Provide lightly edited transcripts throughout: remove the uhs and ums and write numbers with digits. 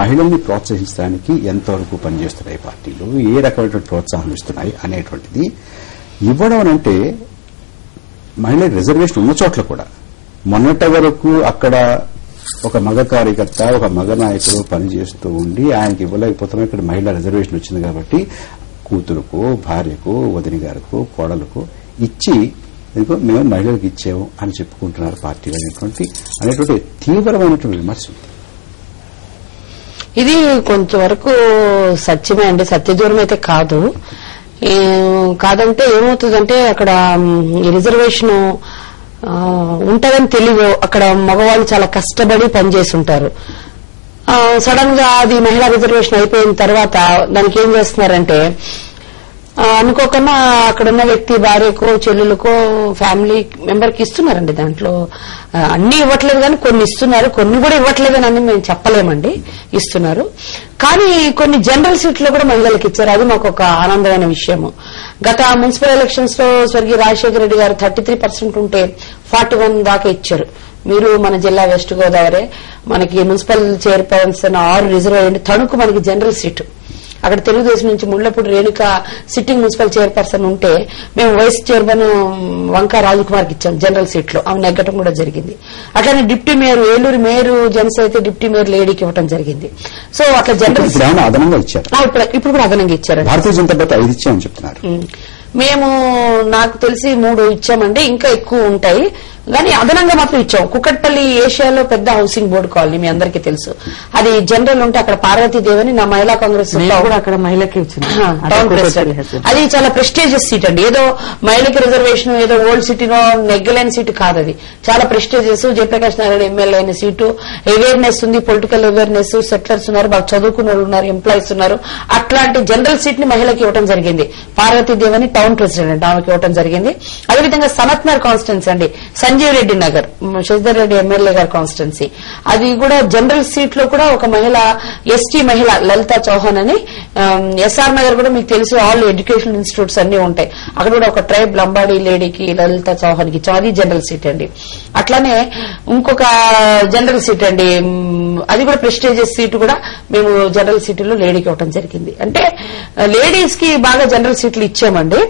మహిళల్ని ప్రోత్సహించడానికి ఎంతవరకు పనిచేస్తున్నాయి పార్టీలు, ఏ రకమైన ప్రోత్సాహం ఇస్తున్నాయి అనేటువంటిది ఇవ్వడం అంటే మహిళ రిజర్వేషన్ ఉన్న చోట్ల కూడా మొన్నటి వరకు అక్కడ ఒక మగ కార్యకర్త ఒక మగ నాయకుడు పనిచేస్తూ ఉండి ఆయనకి ఇవ్వలేకపోతున్నాం, ఇక్కడ మహిళా రిజర్వేషన్ వచ్చింది కాబట్టి కూతురుకు, భార్యకు, వదిన గారికి, కోడలకు ఇచ్చి ఇదిగో మేము మహిళలకు ఇచ్చాము అని చెప్పుకుంటున్నారు పార్టీలు అనేటువంటి తీవ్రమైనటువంటి విమర్శ. ఇది కొంతవరకు సత్యమే అండి, సత్యదూరం అయితే కాదు. కాదంటే ఏమవుతుందంటే అక్కడ రిజర్వేషన్ ఉంటదని తెలియదు, అక్కడ మగవాళ్ళు చాలా కష్టపడి పనిచేసి ఉంటారు. సడన్ గా అది మహిళా రిజర్వేషన్ అయిపోయిన తర్వాత దానికి ఏం చేస్తున్నారంటే అనుకోకుండా అక్కడున్న వ్యక్తి భార్యకో, చెల్లెలకో, ఫ్యామిలీ మెంబర్ కి ఇస్తున్నారండి. దాంట్లో అన్ని ఇవ్వట్లేదు కానీ కొన్ని ఇస్తున్నారు, కొన్ని కూడా ఇవ్వట్లేదని అని మేము చెప్పలేమండి, ఇస్తున్నారు. కానీ కొన్ని జనరల్ సీట్లు కూడా మహిళలకు ఇచ్చారు, అది మాకు ఒక ఆనందమైన విషయము. గత మున్సిపల్ ఎలక్షన్స్ లో స్వర్గీయ రాజశేఖర రెడ్డి గారు 33% ఉంటే 41 దాకా ఇచ్చారు. మీరు మన జిల్లా వెస్ట్ గోదావరి మనకి మున్సిపల్ చైర్పర్సన్ 6 రిజర్వ్ అయ్యండి. తణుకు మనకి జనరల్ సీటు, అక్కడ తెలుగుదేశం నుంచి Mullapudi Renuka sitting municipal chairperson ఉంటే మేము వైస్ చైర్మన్ వంకా రాజకుమార్కి ఇచ్చాం జనరల్ సీట్ లో, ఆమె నెగ్గటం కూడా జరిగింది. అట్లానే deputy mayor, Eluru mayor gents అయితే డిప్యూటీ మేయర్ లేడీకి ఇవ్వడం జరిగింది. సో అట్లా జనరల్ అదనంగా ఇచ్చారు, ఇప్పుడు కూడా అదనంగా ఇచ్చారు. భారతీయ జనతా పార్టీ 5 ఇచ్చామని చెప్తున్నారు. మేము నాకు తెలిసి 3 ఇచ్చామండి, ఇంకా ఎక్కువ ఉంటాయి కానీ అదనంగా మాత్రం ఇచ్చాం. కుక్కట్పల్లి ఏషియాలో పెద్ద హౌసింగ్ బోర్డు కాలనీ మీ అందరికీ తెలుసు, అది జనరల్ ఉంటే అక్కడ పార్వతీదేవని నా మహిళా కాంగ్రెస్ అక్కడ మహిళకి ఇచ్చింది, అది చాలా ప్రెస్టీజియస్ సీట్ అండి. ఏదో మహిళకి రిజర్వేషన్ ఏదో ఓల్డ్ సిటీలో నెగ్గలేని సీటు కాదు, అది చాలా ప్రెస్టీజియస్. జయప్రకాష్ నారాయణ ఎమ్మెల్యే అయిన సీటు, అవేర్నెస్ ఉంది, పొలిటికల్ అవేర్నెస్, సెటిలర్స్ ఉన్నారు, బాగా చదువుకున్న వాళ్ళు ఉన్నారు, ఎంప్లాయీస్ ఉన్నారు. అట్లాంటి జనరల్ సీట్ ని మహిళకి ఇవ్వడం జరిగింది. పార్వతీదేవని టౌన్ ప్రెసిడెంట్ ఆమెకి ఇవ్వడం జరిగింది. అదేవిధంగా సనత్నగర్ కాన్స్టిట్యున్సీ అండి, సంజీవ్ రెడ్డి నగర్ శశిధర్ రెడ్డి ఎమ్మెల్యే గారి కాన్స్టిట్యున్సీ, అది కూడా జనరల్ సీట్ లో కూడా ఒక మహిళ, ఎస్టీ మహిళ లలితా చౌహాన్ అని. ఎస్ఆర్ నగర్ కూడా మీకు తెలుసు, ఆల్ ఎడ్యుకేషనల్ ఇన్స్టిట్యూట్స్ అన్ని ఉంటాయి, అక్కడ కూడా ఒక ట్రైబ్ లంబాడీ లేడీకి లలితా చౌహాన్ కి ఇచ్చాం, అది జనరల్ సీట్ అండి. అట్లానే ఇంకొక జనరల్ సీట్ అండి, అది కూడా ప్రెస్టీజియస్ సీటు కూడా మేము జనరల్ సీటులో లేడీకి ఇవ్వడం జరిగింది. అంటే లేడీస్ కి బాగా జనరల్ సీట్లు ఇచ్చామండి.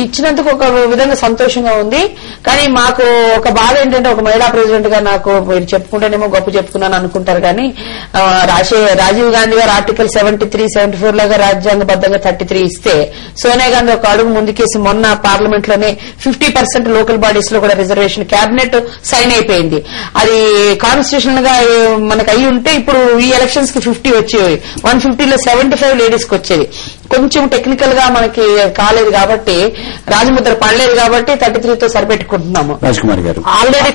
ఇచ్చినందుకు ఒక విధంగా సంతోషంగా ఉంది. కానీ మాకు ఒక బాధ ఏంటంటే, ఒక మహిళా ప్రెసిడెంట్ గా నాకు మీరు చెప్పుకుంటేనేమో గొప్ప చెప్పుకున్నాను అనుకుంటారు కానీ రాజీవ్ గాంధీ గారు ఆర్టికల్ 73, 74 లాగా రాజ్యాంగబద్దంగా 33 ఇస్తే సోనియా గాంధీ ఒక అడుగు ముందుకేసి మొన్న పార్లమెంట్ లోనే 50% లోకల్ బాడీస్ లో కూడా రిజర్వేషన్ క్యాబినెట్ సైన్ అయిపోయింది. అది కాన్స్టిట్యూషనల్ గా మనకు అయి ఉంటే ఇప్పుడు ఈ ఎలక్షన్స్ కి 50 వచ్చేవి, 150లో 75 లేడీస్ కి వచ్చేది. కొంచెం టెక్నికల్ గా మనకి కాలేదు కాబట్టి, రాజముద్ర పడలేదు కాబట్టి 33తో సరిపెట్టుకుంటున్నాము. రాజ్కుమార్ గారు, ఆల్రెడీ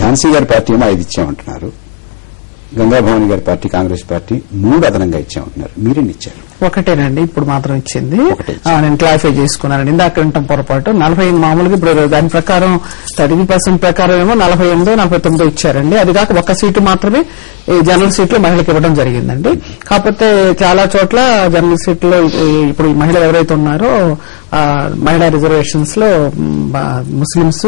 ఝాన్సీ గారి పార్టీ ఏమో 5 ఇచ్చామంటున్నారు, గంగాభవాని గారి పార్టీ కాంగ్రెస్ పార్టీ 3 అదనంగా ఇచ్చామంటున్నారు, మీరెన్ని ఇచ్చారు? ఒకటేనండి, ఇప్పుడు మాత్రం ఇచ్చింది. నేను క్లారిఫై చేసుకున్నానండి, ఇందాక వింటాం పొరపాటు. 45 మామూలుగా ఇప్పుడు దాని ప్రకారం 30% ప్రకారం ఏమో 48, 49 ఇచ్చారండి. అది కాక ఒక్క సీటు మాత్రమే జనరల్ సీట్లో మహిళకి ఇవ్వడం జరిగిందండి. కాకపోతే చాలా చోట్ల జనరల్ సీట్లో ఇప్పుడు మహిళ ఎవరైతే ఉన్నారో మహిళా రిజర్వేషన్స్ లో ముస్లింస్,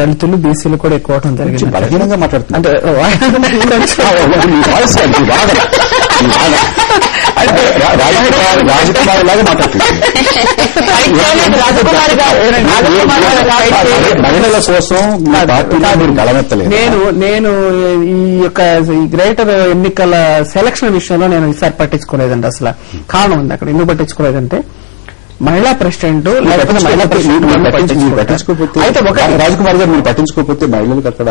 దళితులు, బీసీలు కూడా ఎక్కువ అవడం జరిగింది. బలహీనంగా మాట్లాడుతున్నారు రాజకుమారి లాగా మాట్లాడుతున్నారు. మహిళల కోసం నేను ఈ యొక్క గ్రేటర్ ఎన్నికల సెలక్షన్ విషయంలో నేను ఈసారి పట్టించుకోలేదండి. అసలు కారణం ఉంది అక్కడ, ఎందుకు పట్టించుకోలేదంటే మహిళా ప్రెసిడెంట్ లేకపోతే మహిళా అయితే రాజకుమార్ గారు మీరు పట్టించుకోకపోతే మహిళలకు అక్కడ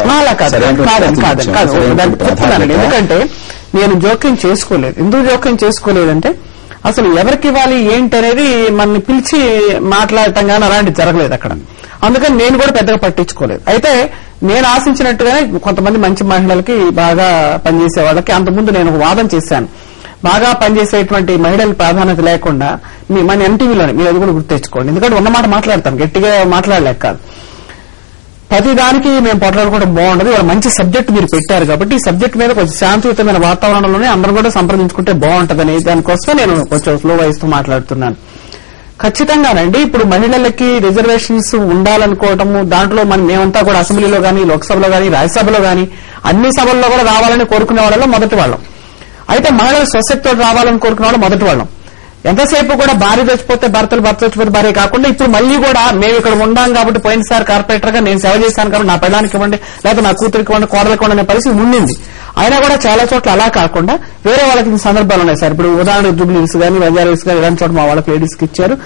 చెప్తున్నానండి. ఎందుకంటే నేను జోక్యం చేసుకోలేదు. ఎందుకు జోక్యం చేసుకోలేదంటే అసలు ఎవరికి ఇవ్వాలి ఏంటి అనేది మనల్ని పిలిచి మాట్లాడటం కానీ అలాంటివి జరగలేదు అక్కడ. అందుకని నేను కూడా పెద్దగా పట్టించుకోలేదు. అయితే నేను ఆశించినట్టుగానే కొంతమంది మంచి మహిళలకి, బాగా పనిచేసే వాళ్ళకి అంతకుముందు నేను ఒక వాదన చేశాను. బాగా పనిచేసేటువంటి మహిళలకు ప్రాధాన్యత లేకుండా మన ఎన్టీవీలోనే మీరు అది కూడా గుర్తు తెచ్చుకోండి. ఎందుకంటే ఉన్నమాట మాట్లాడతాను, గట్టిగా మాట్లాడలేక కాదు. ప్రతి దానికి మేము పోట్లాడుకోవడం బాగుండదు. వాళ్ళ మంచి సబ్జెక్ట్ మీరు పెట్టారు కాబట్టి ఈ సబ్జెక్ట్ మీద కొంచెం శాంతియుతమైన వాతావరణంలోనే అందరూ కూడా సంప్రదించుకుంటే బాగుంటుందని దానికోసమే నేను కొంచెం స్లో వాయిస్ తో మాట్లాడుతున్నాను. ఖచ్చితంగానండి. ఇప్పుడు మహిళలకి రిజర్వేషన్స్ ఉండాలనుకోవటము, దాంట్లో మేమంతా కూడా అసెంబ్లీలో గానీ, లోక్సభలో గానీ, రాజ్యసభలో గానీ అన్ని సభల్లో కూడా రావాలని కోరుకునే వాళ్ళలో మొదటి వాళ్ళం. అయితే మహిళలు స్వశక్తితో రావాలని కోరుకునే వాళ్ళు మొదటి వాళ్ళం. ఎంతసేపు కూడా భార్య చచ్చిపోతే భర్త చచ్చిపోతే భార్య కాకుండా ఇప్పుడు మళ్ళీ కూడా మేము ఇక్కడ ఉన్నాం కాబట్టి పోయినసారి కార్పొరేటర్ గా నేను సేవ చేశాను కాబట్టి నా పెళ్ళానికి ఇవ్వండి, లేకపోతే నా కూతురికి ఇవ్వండి, కోడలికి ఇవ్వండి అనే పరిస్థితి ఉండింది. అయినా కూడా చాలా చోట్ల అలా కాకుండా వేరే వాళ్ళకి సందర్భాలు ఉన్నాయి సార్. ఇప్పుడు ఉదాహరణకు జూబ్లీస్ గానీ, వైజాగ్స్ గానీ ఇలాంటి చోట మా వాళ్ళకి లేడీస్ కి ఇచ్చారు,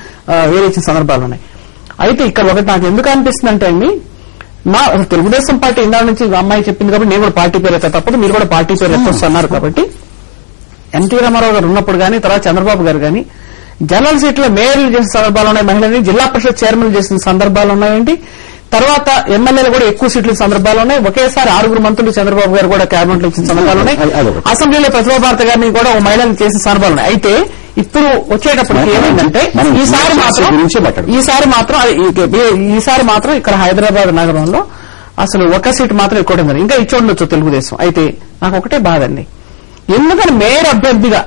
వేరే ఇచ్చిన సందర్భాలు ఉన్నాయి. అయితే ఇక్కడ ఒకటి నాకు ఎందుకు అనిపిస్తుంది అంటే అండి, మా తెలుగుదేశం పార్టీ ఇందా నుంచి అమ్మాయి చెప్పింది కాబట్టి నేను కూడా పార్టీ పేరు ఎత్తా తప్పదు, మీరు కూడా పార్టీ పేరు ఎత్తొస్తున్నారు కాబట్టి ఎన్టీ రామారావు గారు ఉన్నప్పుడు గానీ, తర్వాత చంద్రబాబు గారు గానీ జనరల్ సీట్లో మేయర్లు చేసిన సందర్భాలు ఉన్నాయి, మహిళల్ని జిల్లా పరిషత్ చైర్మన్ చేసిన సందర్భాలు ఉన్నాయండి. తర్వాత ఎమ్మెల్యేలు కూడా ఎక్కువ సీట్ల సందర్భాలు ఉన్నాయి. ఒకేసారి 6 మంత్రులు చంద్రబాబు గారు కూడా క్యాబినెట్ లో ఇచ్చిన సందర్భాలు ఉన్నాయి. అసెంబ్లీలో ప్రతిభా భారత గారిని కూడా ఓ మహిళలు చేసిన సందర్భాలు ఉన్నాయి. అయితే ఇప్పుడు వచ్చేటప్పటికి ఏమైందంటే ఈసారి మాత్రం ఇక్కడ హైదరాబాద్ నగరంలో అసలు ఒక సీటు మాత్రం ఎక్కువ ఉంది. ఇంకా ఇచ్చి ఉండొచ్చు తెలుగుదేశం. అయితే నాకు ఒకటే బాధ అండి, ఎందుకని మేయర్ అభ్యర్థిగా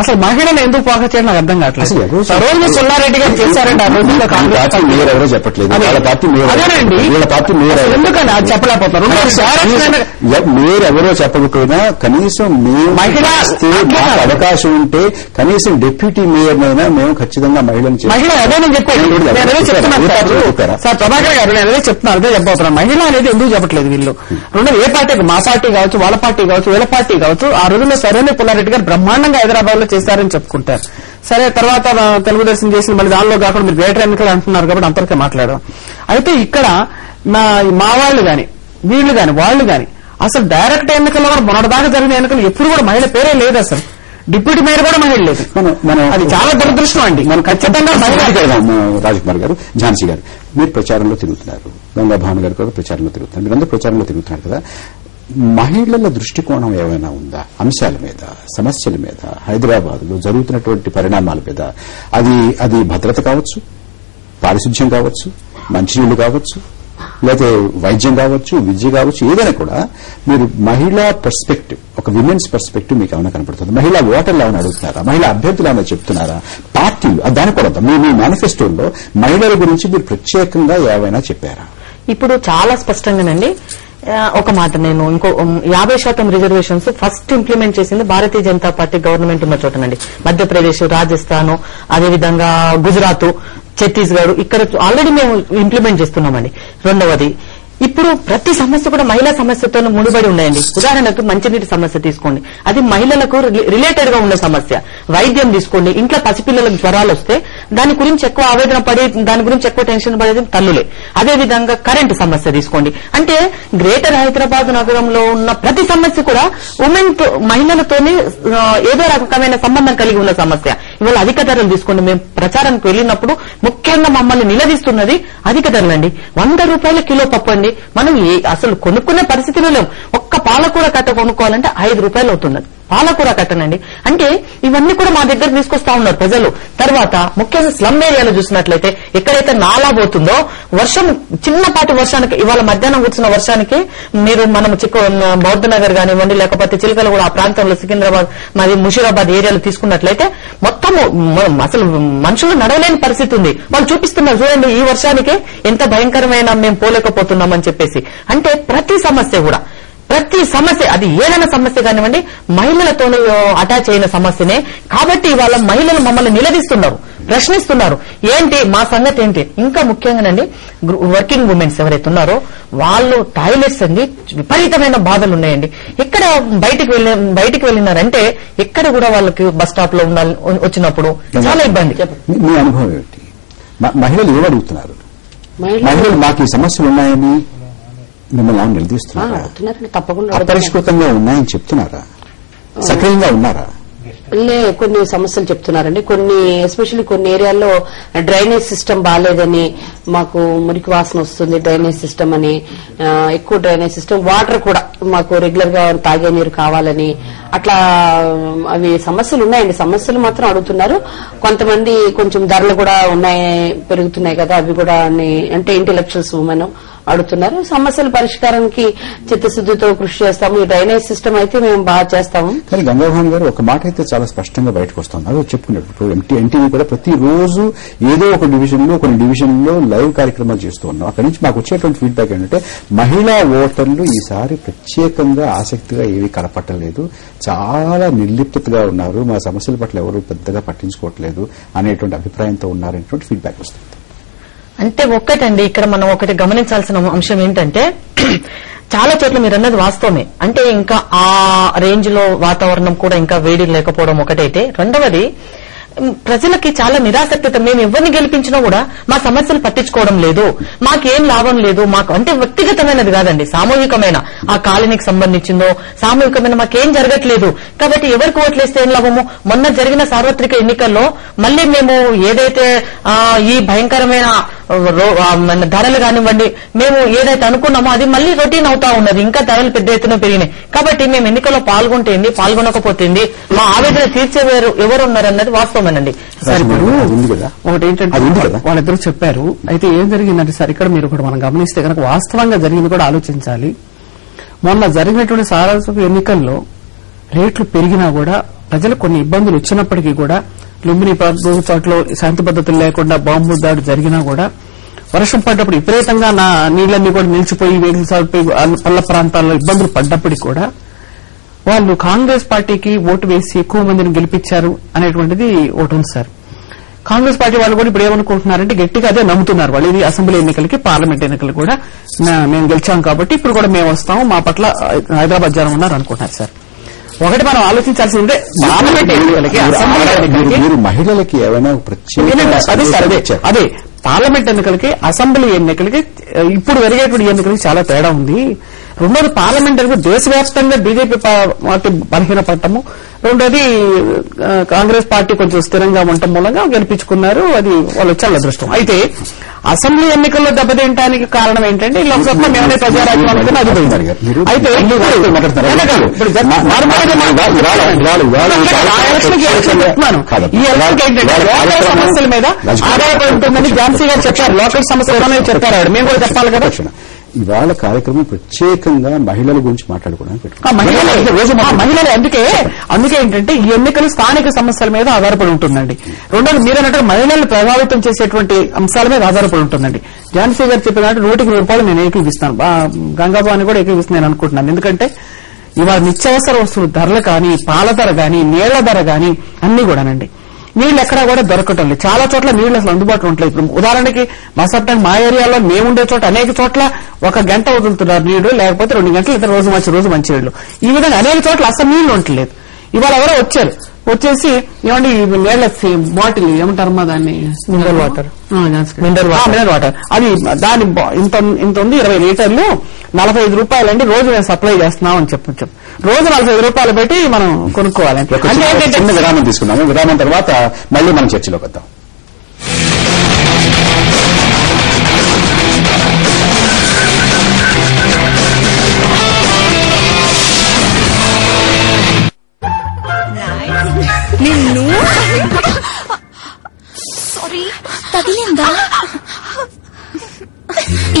అసలు మహిళను ఎందుకు ఫోకస్ చేయడం నాకు అర్థం కావట్లేదు. సరోజిని సుల్లారెడ్డి గారు చేశారండి ఆ రోజుల్లో కాంగ్రెస్ అదేనండి, ఎందుకని అది చెప్పలేకపోతున్నారు. మేయర్ ఎవరో చెప్పకపోయినా కనీసం మహిళ అవకాశం ఉంటే కనీసం డిప్యూటీ మేయర్ నైనా మేము ఖచ్చితంగా మహిళ అదే నేను చెప్పాను. నేనదే చెప్తున్నాను సార్ ప్రభాకర్ గారు, నేనదే చెప్తున్నాను, అదే చెప్పబోతున్నాను. మహిళ అనేది ఎందుకు చెప్పట్లేదు వీళ్ళు. రెండోది ఏ పార్టీ, మా పార్టీ కావచ్చు, వాళ్ళ పార్టీ కావచ్చు, వీళ్ళ పార్టీ కావచ్చు, ఆ రోజుల్లో సరోజిని పుల్లారెడ్డి గారు బ్రహ్మాండంగా హైదరాబాద్ లో చేశారని చెప్పుకుంటారు. సరే, తర్వాత తెలుగుదేశం చేసి మళ్ళీ దానిలో కాకుండా మీరు గ్రేటర్ ఎన్నికలు అంటున్నారు కాబట్టి అంతవరకే మాట్లాడదాం. అయితే ఇక్కడ మా వాళ్ళు గాని, వీళ్ళు గాని, వాళ్ళు గాని అసలు డైరెక్ట్ ఎన్నికల్లో కూడా మొన్నటిదాకా జరిగిన ఎన్నికలు ఎప్పుడు కూడా మహిళ పేరే లేదు. అసలు డిప్యూటీ మేయర్ కూడా మహిళ లేదు. అది చాలా దురదృష్టం అండి. మనం ఖచ్చితంగా రాజ్కుమార్ గారు, ఝాన్సీ గారు, మీరు ప్రచారంలో తిరుగుతున్నారు, గంగాభావన్ గారు కూడా ప్రచారంలో తిరుగుతున్నారు, మీరందరూ ప్రచారంలో తిరుగుతున్నారు కదా. మహిళల దృష్టికోణం ఏమైనా ఉందా అంశాల మీద, సమస్యల మీద, హైదరాబాద్ లో జరుగుతున్నటువంటి పరిణామాల మీద? అది భద్రత కావచ్చు, పారిశుధ్యం కావచ్చు, మంచినీళ్లు కావచ్చు, లేకపోతే వైద్యం కావచ్చు, విద్య కావచ్చు, ఏదైనా కూడా మీరు మహిళా పర్స్పెక్టివ్, ఒక విమెన్స్ పర్స్పెక్టివ్ మీకు ఏమైనా కనపడుతుంది? మహిళా ఓటర్లు ఏమైనా అడుగుతున్నారా? మహిళా అభ్యర్థులు ఏమైనా చెప్తున్నారా? పార్టీలు దాని కూడా మీ మేనిఫెస్టోలో మహిళల గురించి మీరు ప్రత్యేకంగా ఏమైనా చెప్పారా? ఇప్పుడు చాలా స్పష్టంగానండి ఒక మాట, నేను ఇంకో 50% రిజర్వేషన్స్ ఫస్ట్ ఇంప్లిమెంట్ చేసింది భారతీయ జనతా పార్టీ గవర్నమెంట్ ఉన్న చోటనండి. మధ్యప్రదేశ్, రాజస్థాన్, అదేవిధంగా గుజరాత్, ఛత్తీస్గఢ్, ఇక్కడ ఆల్రెడీ మేము ఇంప్లిమెంట్ చేస్తున్నామండి. రెండవది, ఇప్పుడు ప్రతి సమస్య కూడా మహిళా సమస్యతో ముడిపడి ఉన్నాయండి. ఉదాహరణకు మంచినీటి సమస్య తీసుకోండి, అది మహిళలకు రిలేటెడ్ గా ఉన్న సమస్య. వైద్యం తీసుకోండి, ఇంట్లో పసిపిల్లలకు జ్వరాలు వస్తే దాని గురించి ఎక్కువ ఆవేదన పడి, దాని గురించి ఎక్కువ టెన్షన్ పడేది తల్లులే. అదేవిధంగా కరెంటు సమస్య తీసుకోండి. అంటే గ్రేటర్ హైదరాబాద్ నగరంలో ఉన్న ప్రతి సమస్య కూడా ఉమెన్ మహిళలతోనే ఏదో రకమైన సంబంధం కలిగి ఉన్న సమస్య. ఇవాళ అధిక ధరలు తీసుకోండి, మేము ప్రచారానికి వెళ్ళినప్పుడు ముఖ్యంగా మమ్మల్ని నిలదీస్తున్నది అధిక ధరలండి. 100 రూపాయల కిలో పప్పు అండి. మనం అసలు కొనుక్కునే పరిస్థితిలో లేవు. ఒక్క పాలకూర కట్ట కొనుక్కోవాలంటే 5 రూపాయలు అవుతున్నది, పాలకూర కట్టనండి. అంటే ఇవన్నీ కూడా మా దగ్గర తీసుకొస్తా ఉన్నారు ప్రజలు. తర్వాత ముఖ్యంగా స్లమ్ ఏరియాలో చూసినట్లయితే ఎక్కడైతే నాలా పోతుందో, వర్షం చిన్నపాటి వర్షానికి, ఇవాళ మధ్యాహ్నం కూర్చున్న వర్షానికి మీరు మనం బౌద్ధ నగర్ కానివ్వండి, లేకపోతే చిలకలు కూడా ఆ ప్రాంతంలో సికింద్రాబాద్ మరి ముషీరాబాద్ ఏరియాలో తీసుకున్నట్లయితే మొత్తం అసలు మనుషులు నడవలేని పరిస్థితి ఉంది. వాళ్ళు చూపిస్తున్నారు, చూడండి ఈ వర్షానికే ఎంత భయంకరమైన మేము పోలేకపోతున్నామని చెప్పేసి. అంటే ప్రతి సమస్య అది ఏదైనా సమస్య కానివ్వండి, మహిళలతో అటాచ్ అయిన సమస్యనే. కాబట్టి ఇవాళ మహిళలు మమ్మల్ని నిలదీస్తున్నారు, ప్రశ్నిస్తున్నారు, ఏంటి మా సంగతి ఏంటి. ఇంకా ముఖ్యంగానండి, వర్కింగ్ ఉమెన్స్ ఎవరైతే ఉన్నారో వాళ్ళు టాయిలెట్స్ అండి విపరీతమైన బాధలు ఉన్నాయండి. ఎక్కడ బయటికి వెళ్ళినారంటే ఎక్కడ కూడా వాళ్ళకి బస్ స్టాప్ లో వచ్చినప్పుడు చాలా ఇబ్బంది. మీ అనుభవం ఏంటి? మహిళలు ఏమడుగుతున్నారు? మహిళలు మాకు ఈ సమస్యలు ఉన్నాయని మిమ్మల్ని ఏమైనా నిలదీస్తున్నారా? తప్పకుండా అపరిష్కృతంగా ఉన్నాయని చెప్తున్నారా? సక్రియంగా ఉన్నారా? కొన్ని సమస్యలు చెప్తున్నారండి. కొన్ని ఎస్పెషల్లీ కొన్ని ఏరియాల్లో డ్రైనేజ్ సిస్టమ్ బాగాలేదని, మాకు మురికి వాసన వస్తుంది డ్రైనేజ్ సిస్టమ్ అని, ఎక్కువ డ్రైనేజ్ సిస్టమ్, వాటర్ కూడా మాకు రెగ్యులర్ గా తాగే నీరు కావాలని, అట్లా అవి సమస్యలు ఉన్నాయండి. సమస్యలు మాత్రం అడుగుతున్నారు. కొంతమంది కొంచెం ధరలు కూడా పెరుగుతున్నాయి కదా, అవి కూడా అంటే ఇంటెలెక్చువల్స్ ఉమెన్ అడుగుతున్నారు. సమస్యల పరిష్కారానికి చిత్తశుద్దితో కృషి చేస్తాము. ఈ డ్రైనేజ్ సిస్టమ్ అయితే మేము బాగా చేస్తాము. కానీ గంగాభవాని గారు ఒక మాట అయితే చాలా స్పష్టంగా బయటకు వస్తుంది. అదే చెప్పుకున్నట్టు ఎన్టీవీ కూడా ప్రతిరోజు ఏదో ఒక కొన్ని డివిజన్లో లైవ్ కార్యక్రమాలు చేస్తూ ఉన్నాం. అక్కడి నుంచి మాకు వచ్చేటువంటి ఫీడ్బ్యాక్ ఏంటంటే మహిళా ఓటర్లు ఈసారి ప్రత్యేకంగా ఆసక్తిగా ఏవి కనపట్టలేదు, చాలా నిర్లిప్తగా ఉన్నారు, మా సమస్యల పట్ల ఎవరు పెద్దగా పట్టించుకోవట్లేదు అనేటువంటి అభిప్రాయంతో ఉన్నారనేటువంటి ఫీడ్బ్యాక్ వస్తుంది. అంటే ఒక్కటండి, ఇక్కడ మనం ఒకటి గమనించాల్సిన అంశం ఏంటంటే చాలా చోట్ల మీరు అన్నది వాస్తవమే. అంటే ఇంకా ఆ రేంజ్ లో వాతావరణం కూడా ఇంకా వేడి లేకపోవడం ఒకటైతే, రెండవది ప్రజలకి చాలా నిరాసక్తత. మేము ఎవరిని గెలిపించినా కూడా మా సమస్యలు పట్టించుకోవడం లేదు, మాకేం లాభం లేదు, మాకు అంటే వ్యక్తిగతమైనది కాదండి, సామూహికమైన ఆ కాలనీకి సంబంధించిందో సామూహికమైన మాకేం జరగట్లేదు. కాబట్టి ఎవరికి ఓట్లేస్తే ఏం లాభము? మొన్న జరిగిన సార్వత్రిక ఎన్నికల్లో మళ్లీ మేము ఏదైతే ఈ భయంకరమైన ధరలు కానివ్వండి, మేము ఏదైతే అనుకున్నామో అది మళ్లీ రొటీన్ అవుతా ఉన్నది, ఇంకా ధరలు పెద్ద ఎత్తున పెరిగినాయి. కాబట్టి మేము ఎన్నికల్లో పాల్గొంటేంది, పాల్గొనకపోతుంది, మా ఆవేదన తీర్చేవారు ఎవరున్నారన్నది వాస్తవమేనండి. ఒకటి ఏంటంటే వాళ్ళిద్దరూ చెప్పారు. అయితే ఏం జరిగిందంటే సార్, ఇక్కడ మీరు కూడా మనం గమనిస్తే కనుక వాస్తవంగా జరిగింది కూడా ఆలోచించాలి. మొన్న జరిగినటువంటి సార్వత్రిక ఎన్నికల్లో రేట్లు పెరిగినా కూడా ప్రజలు కొన్ని ఇబ్బందులు వచ్చినప్పటికీ కూడా లుంబిని చోట్ల శాంతి భద్రతలు లేకుండా బాంబు దాడి జరిగినా కూడా వర్షం పడ్డప్పుడు విపరీతంగా నీళ్లన్నీ కూడా నిలిచిపోయి వేగులు సాగిపోయి పల్ల ప్రాంతాల్లో ఇబ్బందులు పడ్డప్పటికీ కూడా వాళ్ళు కాంగ్రెస్ పార్టీకి ఓటు వేసి ఎక్కువ మందిని గెలిపించారు అనేటువంటిది ఒకటి ఉంది సార్. కాంగ్రెస్ పార్టీ వాళ్ళు కూడా ఇప్పుడు ఏమనుకుంటున్నారంటే గట్టిగా అదే నమ్ముతున్నారు వాళ్ళు. ఇది అసెంబ్లీ ఎన్నికలకి పార్లమెంట్ ఎన్నికలు కూడా మేము గెలిచాం కాబట్టి ఇప్పుడు కూడా మేము వస్తాము, మా పట్ల హైదరాబాద్ జనం ఉన్నారు అనుకుంటున్నారు సార్. ఒకటి మనం ఆలోచించాల్సిందే, పార్లమెంట్ ఎన్నికలకి మీరు మహిళలకి ఏమైనా అదే పార్లమెంట్ ఎన్నికలకి అసెంబ్లీ ఎన్నికలకి ఇప్పుడు జరిగేటువంటి ఎన్నికలకి చాలా తేడా ఉంది. రెండోది పార్లమెంట్ ఎన్నికలు దేశవ్యాప్తంగా బీజేపీ పార్టీ బలహీన పట్టము, రెండోది కాంగ్రెస్ పార్టీ కొంచెం స్థిరంగా ఉండటం మూలంగా గెలిపించుకున్నారు. అది వాళ్ళు చాలా అదృష్టం. అయితే అసెంబ్లీ ఎన్నికల్లో దెబ్బతింటానికి కారణం ఏంటంటే లోక్సభ మేమే ప్రజారాజ్యం అనుకుని అది పోయింది. అయితే సమస్యల మీద ఆధారపడి ఉంటుందని ఝాన్సీ గారు చెప్పారు. లోకల్ సమస్యలు చెప్పారు ఆవిడ, మేము కూడా చెప్పాలి కదా. ఇవాళ కార్యక్రమం ప్రత్యేకంగా మహిళల గురించి మాట్లాడుకోవడానికి మహిళలు అందుకే ఏంటంటే ఈ ఎన్నికలు స్థానిక సమస్యల మీద ఆధారపడి ఉంటుందండి. రెండోది మీరన్నట్టు మహిళలను ప్రభావితం చేసేటువంటి అంశాల మీద ఆధారపడి ఉంటుందండి. ఝాన్సీ గారు చెప్పినట్టు 100 రూపాయలు నేను ఏకీవిస్తాను, గంగాబాని కూడా ఏకీవిస్తున్నాను అనుకుంటున్నాను. ఎందుకంటే ఇవాళ నిత్యావసర వస్తువుల ధరలు కానీ, పాల ధర కానీ, నీళ్ల ధర కానీ అన్ని కూడానండి. నీళ్లు ఎక్కడా కూడా దొరకటం లేదు. చాలా చోట్ల నీళ్లు అసలు అందుబాటులో ఉండలేదు. ఇప్పుడు ఉదాహరణకి మా ఏరియాలో మేముండే చోట అనేక చోట్ల 1 గంట వదులుతున్నారు నీళ్లు, లేకపోతే 2 గంటలు ఇద్దరు రోజు మంచి నీళ్లు. ఈ విధంగా అనేక చోట్ల అసలు నీళ్లు ఉండలేదు. ఇవాళ ఎవరో వచ్చేసి ఏమండి నీళ్ల బాటిల్ ఏమంటారమ్మా దాన్ని, మినరల్ వాటర్ అది దాని ఇంత ఉంది 20 లీటర్లు 45 రూపాయలండి, రోజు మేము సప్లై చేస్తున్నాం అని చెప్పు. రోజు 45 రూపాయలు పెట్టి మనం కొనుక్కోవాలంటే. చిన్న విరామం తీసుకున్నాము. విరామం తర్వాత మళ్ళీ మనం చర్చలోకి వద్దాం. నిన్ను సారీ తగిలిందా?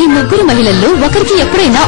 ఈ ముగ్గురు మహిళల్లో ఒకరికి ఎప్పుడైనా